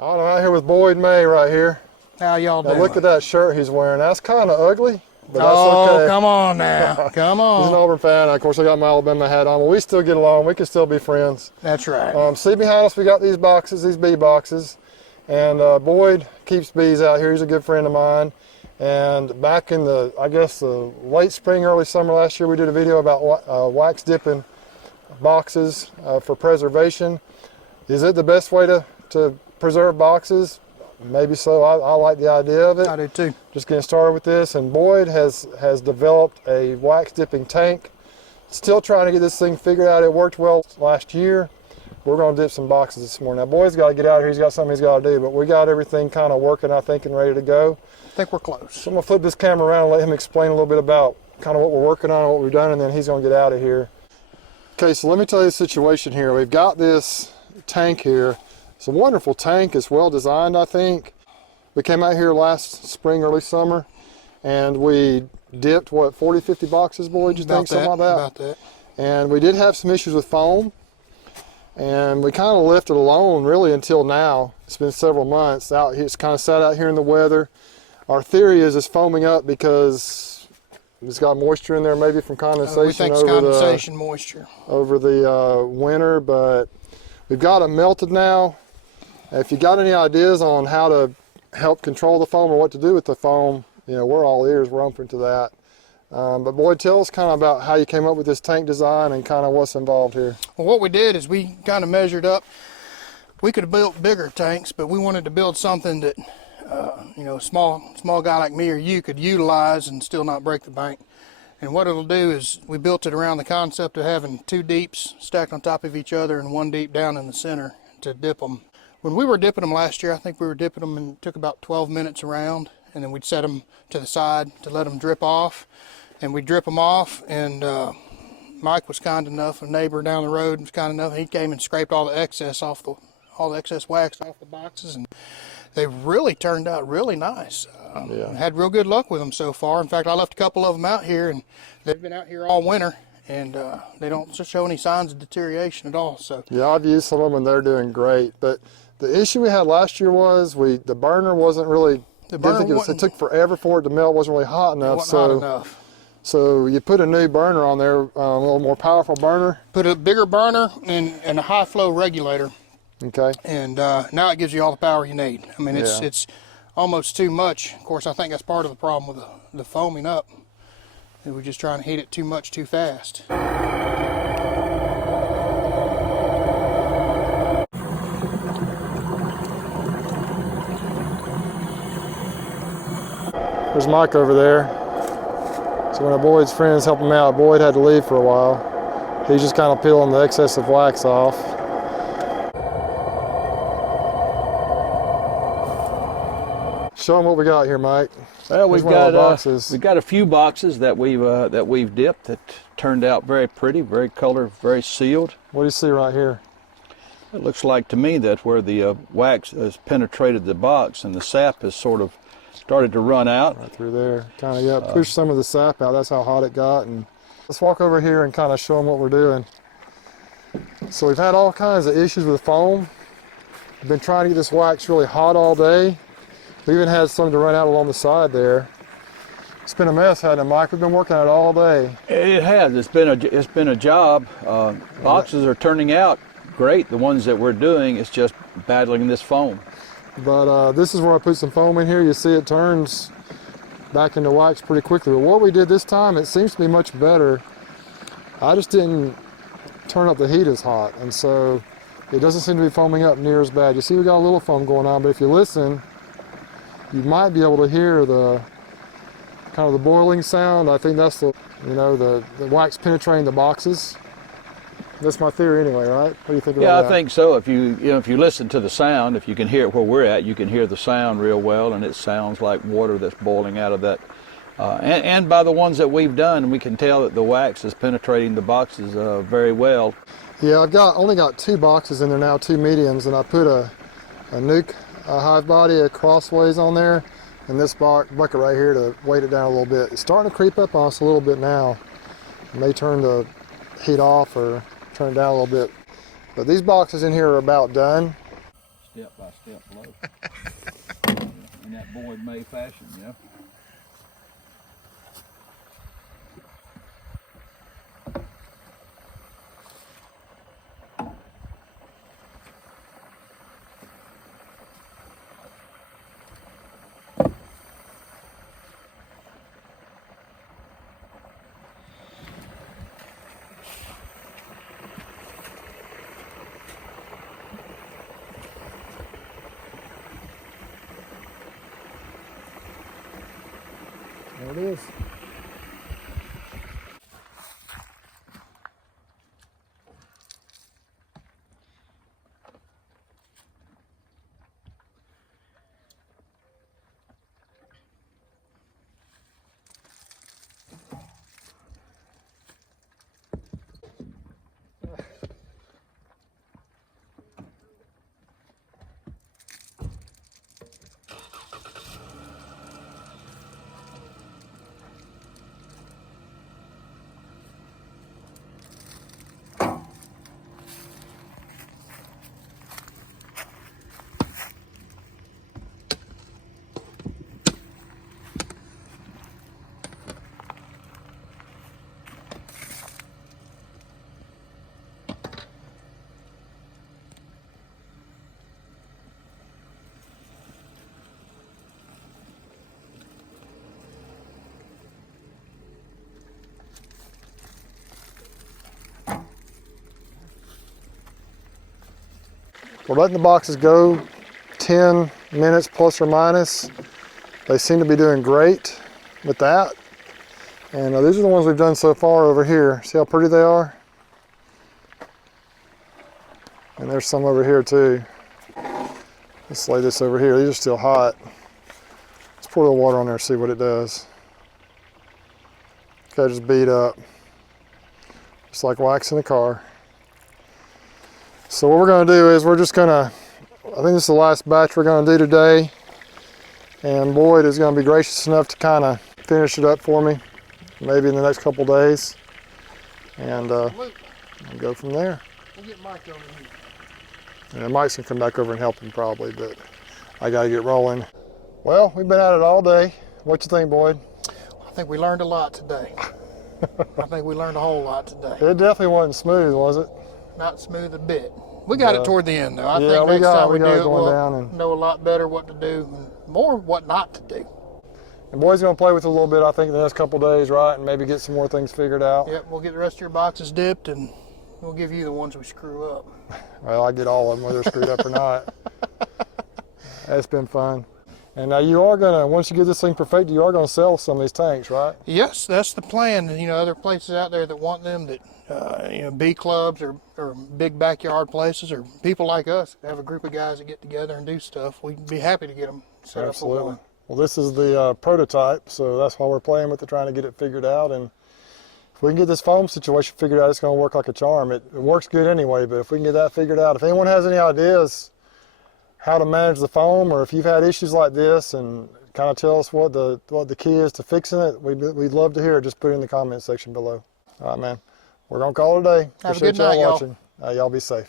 I'm out here with Boyd May right here. How y'all doing? Now look at that shirt he's wearing. That's kind of ugly, but that's okay. Come on now. Come on. He's an Auburn fan. Of course, I got my Alabama hat on. But we still get along. We can still be friends. That's right. See behind us, we got these boxes, these bee boxes. And Boyd keeps bees out here. He's a good friend of mine. And back in the, I guess, the late spring, early summer last year, we did a video about wax dipping boxes for preservation. Is it the best way to preserve boxes? Maybe so. I like the idea of it. I do too. Just getting started with this, and Boyd has developed a wax dipping tank. Still trying to get this thing figured out. It worked well last year. We're going to dip some boxes this morning. Now Boyd's got to get out here. He's got something he's got to do, but we got everything kind of working, I think, and ready to go. I think we're close. So I'm going to flip this camera around and let him explain a little bit about kind of what we're working on and what we've done, and then he's going to get out of here. Okay, so let me tell you the situation here. We've got this tank here. It's a wonderful tank. It's well designed, I think. We came out here last spring, early summer, and we dipped, what, 40, 50 boxes, Boyd, you think? Something like that? About that. And we did have some issues with foam, and we kind of left it alone really until now. It's been several months out here. It's kind of sat out here in the weather. Our theory is it's foaming up because it's got moisture in there, maybe from condensation. We think it's condensation moisture over the winter, but we've got it melted now. If you got any ideas on how to help control the foam or what to do with the foam, you know, we're all ears. We're open to that. But Boyd, tell us kind of about how you came up with this tank design and kind of what's involved here. Well, what we did is we kind of measured up. We could have built bigger tanks, but we wanted to build something that, you know, a small guy like me or you could utilize and still not break the bank. And what it'll do is we built it around the concept of having two deeps stacked on top of each other and one deep down in the center to dip them. When we were dipping them last year, I think we were dipping them and it took about 12 minutes around, and then we'd set them to the side to let them drip off. And we'd drip them off, and Mike was kind enough, a neighbor down the road was kind enough, he came and scraped all the excess off all the excess wax off the boxes, and they really turned out really nice. Had real good luck with them so far. In fact, I left a couple of them out here, and they've been out here all winter, and they don't show any signs of deterioration at all. So yeah, I've used some of them, and they're doing great. But the issue we had last year was the burner wasn't really. It took forever for it to melt. Wasn't really hot enough. It wasn't hot enough. So you put a new burner on there, a little more powerful burner. Put a bigger burner and a high flow regulator. Okay. And now it gives you all the power you need. I mean, it's almost too much. Of course, I think that's part of the problem with the foaming up. We're just trying to heat it too much too fast. There's Mike over there. So when Boyd's friends helped him out, Boyd had to leave for a while. He's just kind of peeling the excess of wax off. Show him what we got here, Mike. Well, we've got a few boxes that we've dipped that turned out very pretty, very colored, very sealed. What do you see right here? It looks like to me that where the wax has penetrated the box and the sap has sort of started to run out. Right through there. Kind of, push some of the sap out. That's how hot it got. And let's walk over here and kind of show them what we're doing. So we've had all kinds of issues with foam. We've been trying to get this wax really hot all day. We even had some to run out along the side there. It's been a mess, hasn't it, Mike? We've been working on it all day. It has. It's been a job. Boxes are turning out great. The ones that we're doing, it's just battling this foam. But this is where I put some foam in here. You see it turns back into wax pretty quickly. But what we did this time, it seems to be much better. I just didn't turn up the heat as hot, and so it doesn't seem to be foaming up near as bad. You see we got a little foam going on, but if you listen, you might be able to hear the kind of the boiling sound. I think that's the wax penetrating the boxes. That's my theory anyway, right? What do you think about that? Yeah, I think so. If you listen to the sound, if you can hear it where we're at, you can hear the sound real well, and it sounds like water that's boiling out of that. And by the ones that we've done, we can tell that the wax is penetrating the boxes very well. Yeah, I've only got 2 boxes in there now, 2 mediums, and I put a nuke hive body, a crossways on there, and this bucket right here to weight it down a little bit. It's starting to creep up on us a little bit now. It may turn the heat off or turn it down a little bit. But these boxes in here are about done. step-by-step flow. In that Boyd May fashion, you know. There it is. We're letting the boxes go 10 minutes plus or minus. They seem to be doing great with that. And these are the ones we've done so far over here. See how pretty they are? And there's some over here too. Let's lay this over here. These are still hot. Let's pour a little water on there and see what it does. Okay, just beat up. Just like waxing a car. So what we're going to do is we're just going to, I think this is the last batch we're going to do today. And Boyd is going to be gracious enough to kind of finish it up for me, maybe in the next couple days. And go from there. We'll get Mike over here. And Mike's going to come back over and help him probably, but I got to get rolling. Well, we've been at it all day. What you think, Boyd? I think we learned a lot today. I think we learned a whole lot today. It definitely wasn't smooth, was it? Not smooth a bit. We got it toward the end, though. I yeah, think we next got- time we we got do it it, going we'll down and- know a lot better what to do, and more what not to do. And Boyd's going to play with it a little bit, I think, in the next couple days, right? And maybe get some more things figured out. Yep, we'll get the rest of your boxes dipped, and we'll give you the ones we screw up. Well, I get all of them, whether they're screwed up or not. It's been fun. And now you are going to, once you get this thing perfected, you are going to sell some of these tanks, right? Yes, that's the plan. You know, other places out there that want them, that you know, bee clubs or big backyard places, or people like us have a group of guys that get together and do stuff. We'd be happy to get them set Absolutely. up for one. Well, this is the prototype, so that's why we're playing with it, trying to get it figured out. And if we can get this foam situation figured out, it's going to work like a charm. It works good anyway, but if we can get that figured out, if anyone has any ideas how to manage the foam, or if you've had issues like this, and kind of tell us what the key is to fixing it, we'd love to hear it. Just put it in the comment section below. All right, man. We're going to call it a day. Have a Appreciate good night, y'all y'all. watching. Y'all be safe.